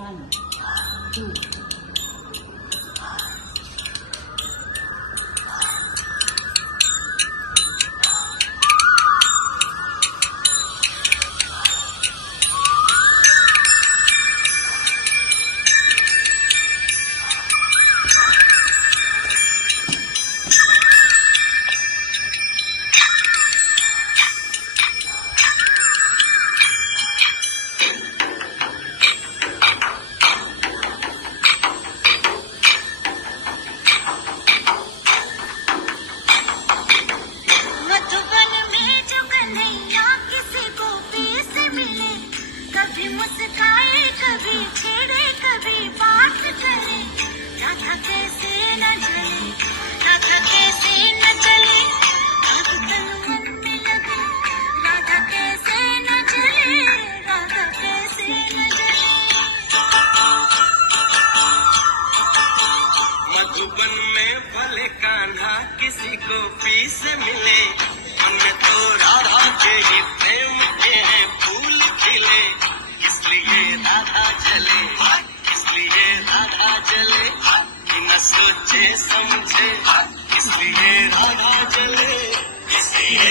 1, 2. कभी मुस्काए कभी छेड़े कभी बात करे, राधा कैसे न जले, राधा कैसे न जले, आग तन मन में लगे, राधा कैसे न जले, राधा कैसे न जले। मधुबन में भले कान्हा किसी को पी से मिले, हमने तो राधा के ही प्रेम के हैं फूल खिले, इसलिए राधा जले, इसलिए राधा जले, बिना सोचे समझे, इसलिए राधा जले, इसलिए